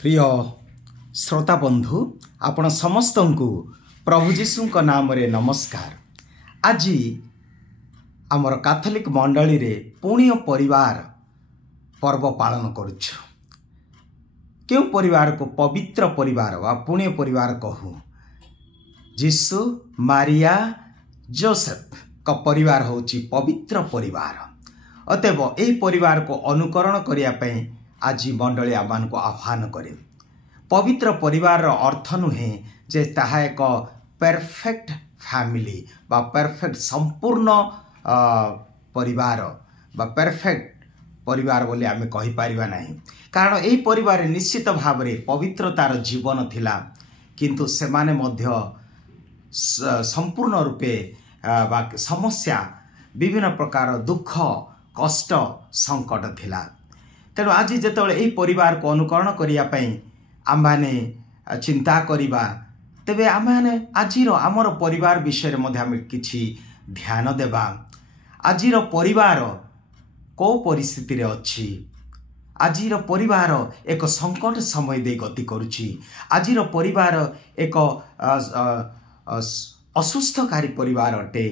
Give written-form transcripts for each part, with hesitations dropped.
प्रिय श्रोता बंधु आपण समस्त को प्रभु जीशु नाम रे नमस्कार। आज आमर कैथोलिक मंडली रे पुण्य परिवार पर्व पालन करुछु। क्यों परिवार को पवित्र परिवार वा पुण्य परिवार कहूँ? जीशु मारिया जोसेफ का परिवार होची पवित्र परिवार। अतएव यही परिवार को अनुकरण करने आज मंडली आमान को आह्वान करे। पवित्र परिवार अर्थ नुहे जे ताहा एक परफेक्ट फैमिली बा परफेक्ट संपूर्ण परिवार बा परफेक्ट परिवार बोली आमे कहि परिबा नहीं। कारण यही परिवार निश्चित भाव में पवित्रतार जीवन थिला, किंतु सेमाने मध्य संपूर्ण रूपे बा समस्या विभिन्न प्रकार दुख कष्ट संकट थिला। तेणु आज जितेबाला यही परिवार को अनुकरण करने आमे चिंता करिबा, तेबे आमे आजिर आमर परिवार विषय में किछि ध्यान देबा। आजिर परिवार को परिस्थिति रे अछि? आजिर परिवार एक संकट समय दे गति करुछि। आजिर परिवार एक असुस्थकारी परिवार अटे।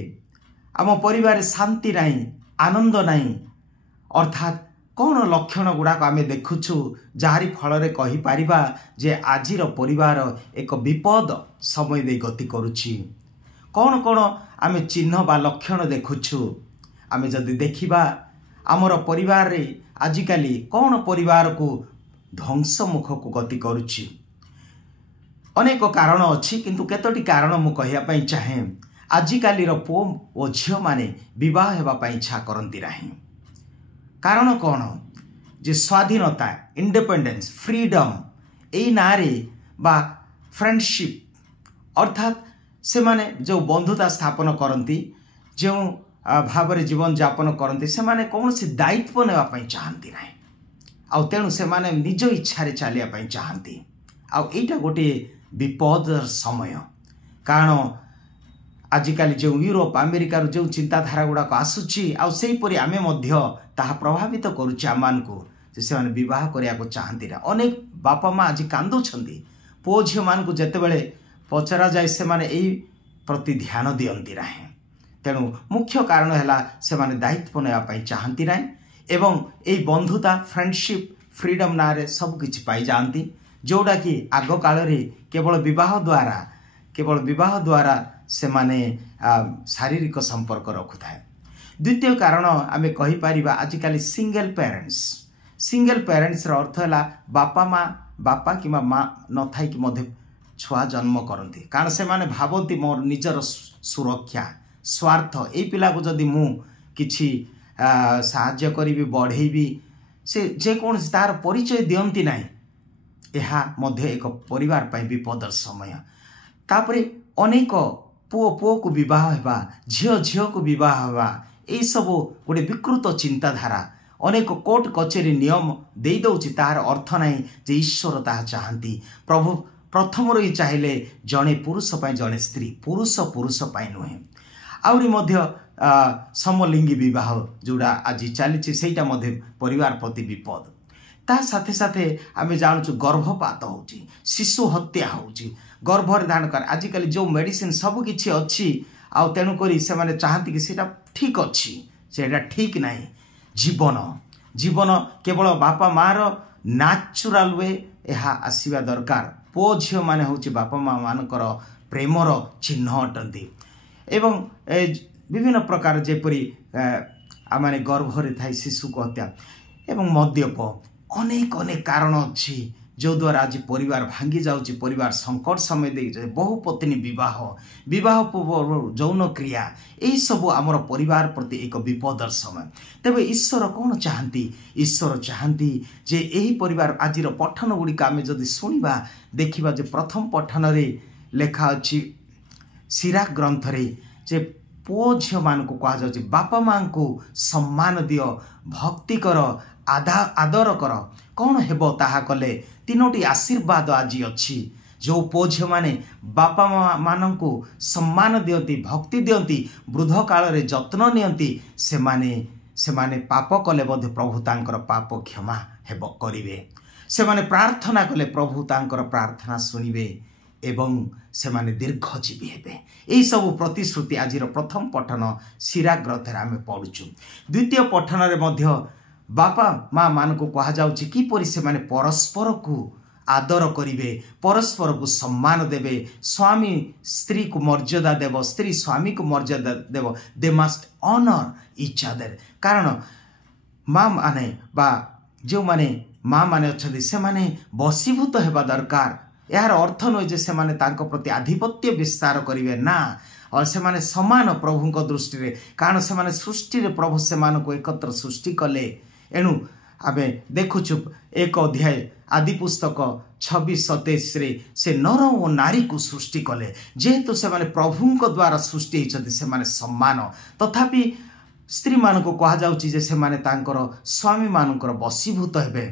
आम परिवार शांति नहीं, आनंद नहीं। अर्थात कौन लक्षण गुड़ाक आमे देखुछु जारी फल कहि पारिबा जे आजिर परिवार एक विपद समय दे गति करुछि? कौन कौन आमे चिन्ह बा लक्षण देखुछु? आमे जदि देखिबा आमर परिवार रे आजिकाली कौन परिवार को ध्वंस मुख को गति करुछि? अनेक कारण अछि, किंतु केतोटी कारण मु कहिया पई चाहे। आजिकाली रो पुओ ओ झियो माने विवाह हेबा पई इच्छा करंती नाही। कारण कौन? जे स्वाधीनता, इंडिपेंडेंस, फ्रीडम एई नारे बा फ्रेंडशिप अर्थात से माने जो बंधुता स्थापन करती, जो भाव में जीवन यापन करती, से माने कौन से दायित्व नेवा पई चाहती ना। आउ तेणु से माने निज इच्छा चलिया पई चाहती। आउ एटा गोटे विपद समय। कारण आजिकाली जो यूरोप अमेरिकार जो चिंताधारा गुड़ाक आसूची आईपरी आम ताहा प्रभावित करुचे आमान को से बह करने चाहती ना। अनेक बापा माँ आज कांदुछंती पुओ झील मान को जितेबाला पचरा जाए से माने यही प्रति ध्यान दियंती ना। तेणु मुख्य कारण है से माने दायित्व नापी चाहती ना एवं यही बंधुता फ्रेंडशिप फ्रीडम ना सबकि पाई जाती, जोड़ा कि आग काल केवल विवाह द्वारा से माने शारीरिक संपर्क रखुए। द्वितीय कारण आमे कहि पारिबा आजिकाली सिंगल पेरेंट्स रो अर्थ है बापा कि माँ न थाई कि मध्य छुआ जन्म करती। कारण से माने भावती मोर निजर सुरक्षा स्वार्थ ए पिला को जदि मु किछि साहाय्य करी बढ़ेबी से जेकोसी तार परिचय दियंती नाही। एहा मध्य एक परिवार पई विपदर समय। तापरे अनेक पुओ को विवाह हेबा, झियो को विवाह हेबा, यही सब गोटे विकृत चिंताधारा। अनेक कोर्ट कचेरी नियम दे दौची, तार अर्थ नहीं जे ईश्वर ताहा चाहती। प्रभु प्रथम ही चाहिए जड़े पुरुष पाई जड़े स्त्री, पुरुष पाई नुहे। आउरी मध्य समलिंगी विवाह जोड़ा आज चली सेटा मध्य परिवार प्रति विपद। ता साथे साथे आमे जानूँ गर्भपात होची, शिशु हत्या होची, गर्भर धारण कर आजिकल जो मेडिसिन सब किछि अच्छी आउ तेणुक से माने चाहती कि सेटा ठीक अच्छी, सेटा ठीक नहीं। जीवन केवल बापा मार नाचुराल वे यह आसवा दरकार। पुओ झील माने होची बापा माँ मानकर प्रेमर चिन्ह अटंती। एवं विभिन्न प्रकार जेपरी आमाने गर्भरे थाई शिशु को हत्या एवं मद्यप अनेक कारण अच्छी जो द्वारा आज परिवार भांगी जाउची। परिवार संकट समय दे बहुपत्नी विवाह पूर्व यौन क्रिया यही सब आमर परिवार प्रति एक विपदर समय। तेबे ईश्वर कौन चाहती? ईश्वर चाहती जे यही परिवार आज पठन गुड़िक आमे जदि शुणा देखा जे प्रथम पठन रे लेखा अच्छी सिराक ग्रंथ रे जे पुओ झील मान को कहा जाउची बापा माँ को सम्मान दियो, भक्ति कर, आदर कर। कौन हेबो ताहा कले तीनोटी आशीर्वाद आज अच्छी। जो पुओ झील माने बापा माँ को सम्मान दियंती, भक्ति दियंती, वृद्ध काल रे जत्न नियंती, से माने पाप कले प्रभु तांकर पाप क्षमा हेबो करिवे। से माने प्रार्थना कले प्रभु तांकर प्रार्थना शुणिबे एवं से माने दीर्घजीवी हेबे। यही सब प्रतिश्रुति आज प्रथम पठन सिरा ग्रंथ आम पढ़ुचु। द्वितीय पठन रे मध्य बापा माँ मान को कहा जाउछि किपरि से माने परस्पर को आदर करिवे, परस्पर को सम्मान देवे, स्वामी स्त्री को मर्यादा देव, स्त्री स्वामी को मर्यादा देव। They must honour each other. कारण माँ माने बा जो माने माँ माने अच्छे से माने बसीभूत हेबा दरकार। यार अर्थ नुहे जे से माने तांको प्रति आधिपत्य विस्तार करिवे ना, और से माने समान प्रभु को दृष्टि रे। कारण से माने सृष्टि रे प्रभु से मान को एकत्र सृष्टि कले। एणु आमे देखुछु एक अध्याय आदि पुस्तक 26-27 रे से नर और नारी को सृष्टि कले। जेहेतु से माने प्रभु को द्वारा सृष्टि होइछथि से माने सम्मान, तथापि स्त्री मान को कहा जाउछि जे से माने तांकर स्वामी मानकर बसीभूत हेबे।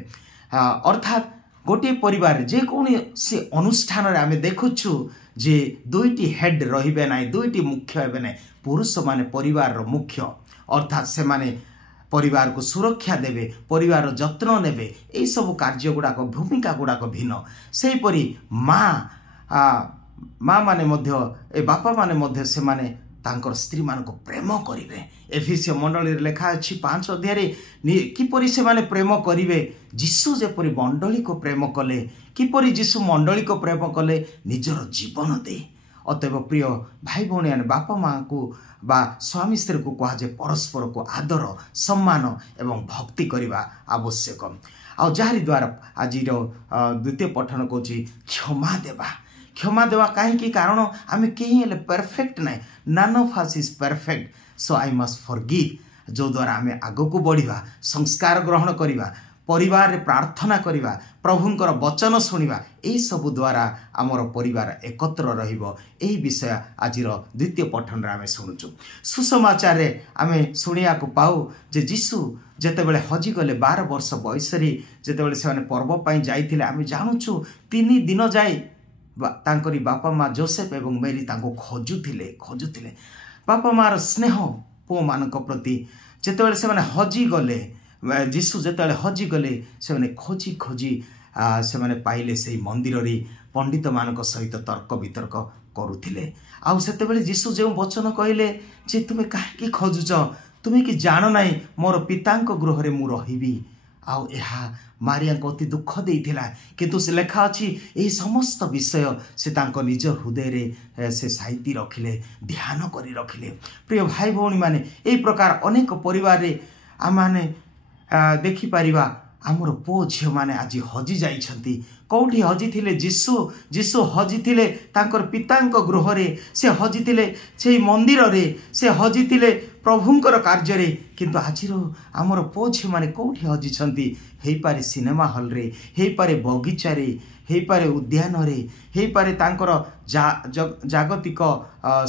अर्थात गोटे परिवार जे कौनसी अनुष्ठान रे आमे देखुछु जे दुईटी हेड रहिबे ना, दुईटी मुख्य हेबे ना। पुरुष माने परिवार रो मुख्य, अर्थात से माने परिवार को सुरक्षा देवे, परिवार जत्न नेबे। यही सब कार्य गुड़ाक भूमिका गुड़ाक भिन्न। सेहीपरि माँ माने मध्य ए बापा माने मध्य से माने तांकर स्त्री मान को प्रेम करिवे। एफिसियो मंडली लेखा अछि 5 अध्याय किपरि से माने प्रेम करिवे। जीशु जेपरि मंडली को प्रेम कले, किपरि जीशु मंडली को प्रेम कले निजर जीवन दे। अतएव प्रिय भाई भौणी बापा माँ को बा स्वामी स्त्री को कहा जे परस्पर को आदर सम्मान एवं भक्ति करवा आवश्यक। आ जहारी द्वारा आज द्वितीय पठन कहूँ क्षमा देवा। क्षमा देवा कहीं कारण आम कहीं परफेक्ट ना, none of us is perfect, so I must forgive. जो द्वारा आम आग को बढ़िया, संस्कार ग्रहण करवा, परिवार रे प्रार्थना करवा, प्रभुंकर वचन शुणा, यही सब द्वारा आमर परिवार एकत्र रहिबो। यही विषय आज द्वितीय पठन आम शुणुचु। सुसमाचार आम शुणा को पाऊ जे जीशु जेतेबेले हजिगले 12 वर्ष बयस जेतेबेले से पर्व पाई जाइथिले, आम जानुचु 3 दिन जाए तांकरी बापा माँ जोसेफ एवं मेरी तांको खोजुथिले। बापा मार स्नेह पुओ मान प्रति जेतेबेले से हजिगले, जीशु जेतेबेले हजिगले से खोजी खोजी से पाइले से मंदिर रे पंडित मान सहित तर्क वितर्क करुथिले। आउ सेतेबेले जीशु जो वचन कहले जे तुमे काहे खोजुच, तुमे कि जान नाई मोर पितांक गृह रे मु रहिबी। आउ एहा मारिया को अति दुख देइथिला, किंतु से लेखा अछि एही समस्त विषय से तांको निज हृदय रे से साइती रखिले, ध्यान करी रखिले। प्रिय भाई भौणी माने एही प्रकार अनेक परिवार रे आमाने देखि परिबा आमर पुओ झियो माने आज हजि जाइछंती। कौठी हजि थिले? जीशु हजि थिले तांकर पितांक गृह रे, से हजि थिले से मंदिर रे, से हजि थिले प्रभुंकर कार्य रे। किंतु आजिर आमर पुओ झियो माने कौठी हजि छंती? हेई पारे सिनेमा हॉल रे, हेई पारे बगीचा रे, हेई पारे उद्यान रे, हेई पारे तांकर जागतिक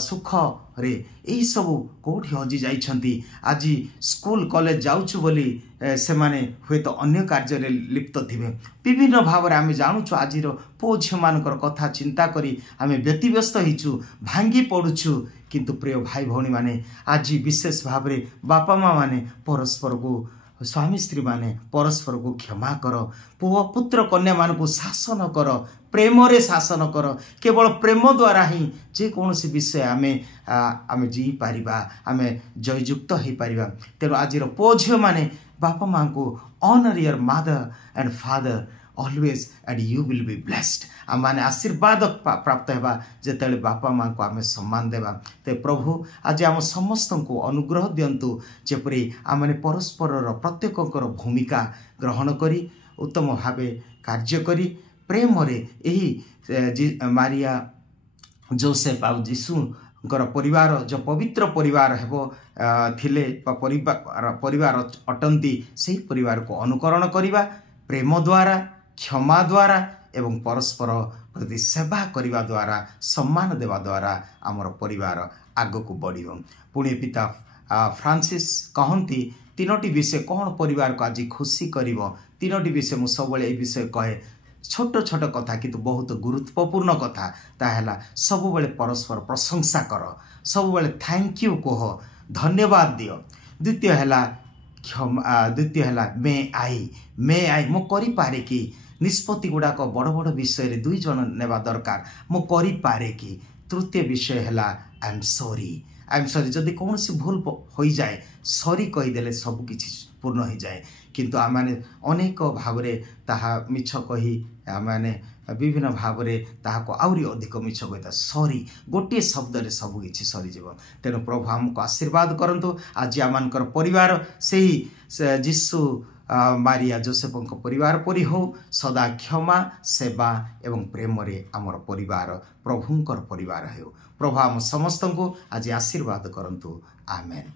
सुख रे। यही सब कौटी हजि जाइछंती? आज स्कूल कॉलेज जाउछु बोली से माने हुए तो अन्य कार्य रे लिप्त थिबे। विभिन्न भाव रे आमे जानुछु आजिर पुओ झियो मानकर कथा चिंता करी आमे व्यतिव्यस्त हिचु, भांगी पड़ुछु। किंतु प्रिय भाई भौणी माने आज विशेष भाव रे बापा माँ माने परस्पर को, स्वामी स्त्री माने परस्पर को क्षमा कर, पुओ पुत्र कन्या मान को शासन कर, प्रेम रे शासन कर। केवल प्रेम द्वारा ही जे कौनसी विषय आमे जी पारिबा, आमे जययुक्त हो पारिबा। तेणु आज पुओ झियो माने बापा माँ को honour your mother and father always and you will be blessed. आम मैंने आशीर्वाद प्राप्त होगा जिते बापा माँ को आम सम्मान देवा। तो प्रभु आज आम समस्त को अनुग्रह दिंतु जेपरी आम मैंने परस्पर प्रत्येक भूमिका ग्रहण करी उत्तम भाव कार्य करी प्रेम रे यही मारिया जोसेफ आ जीशुଙ୍କର परिवार जो पवित्र परिवार हेबो थिले परिवार अटंती से परिवार को अनुकरण करिबा प्रेम द्वारा क्षमा द्वारा एवं परस्पर प्रति सेवा करने द्वारा सम्मान देवा द्वारा आमर परिवार आग को बढ़ियो। पुणे पिता फ्रांसिस कहती 3टी विषय कौन परिवार को आज खुशी करिवो। 3टी विषय मु सब ए विषय कहे छोट छोट कथा किंतु बहुत गुरुत्वपूर्ण कथा ताहला सब बेले परस्पर प्रशंसा कर, सब बेले थैंक यू कह, धन्यवाद दियो। द्वितीय है मे आई मु करि पारे कि निष्पत्ति गुड़ाक बड़ बड़ विषय दुई जन नेबा दरकार मु करि पारे कि। तृतीय विषय है आई एम सॉरी जदि कौन सी भूल हो जाए सॉरी कहीदेले सबकि पूर्ण हो जाए किंतु आम अनेक भाव ताहा मिछ कही आम विभिन्न भाव ताहाको आउरी अधिक मिछ कही सॉरी गोटे शब्द सबकि सरीज। तेणु प्रभु आमको आशीर्वाद करंतु। आज आम परिवार से जीशु मारिया जोसेफ परिवार परी हो सदा क्षमा सेवा एवं प्रेम रे आमर परिवार प्रभुंकर परिवार हो। प्रभु आम समस्त को आज आशीर्वाद करंतु। आमेन।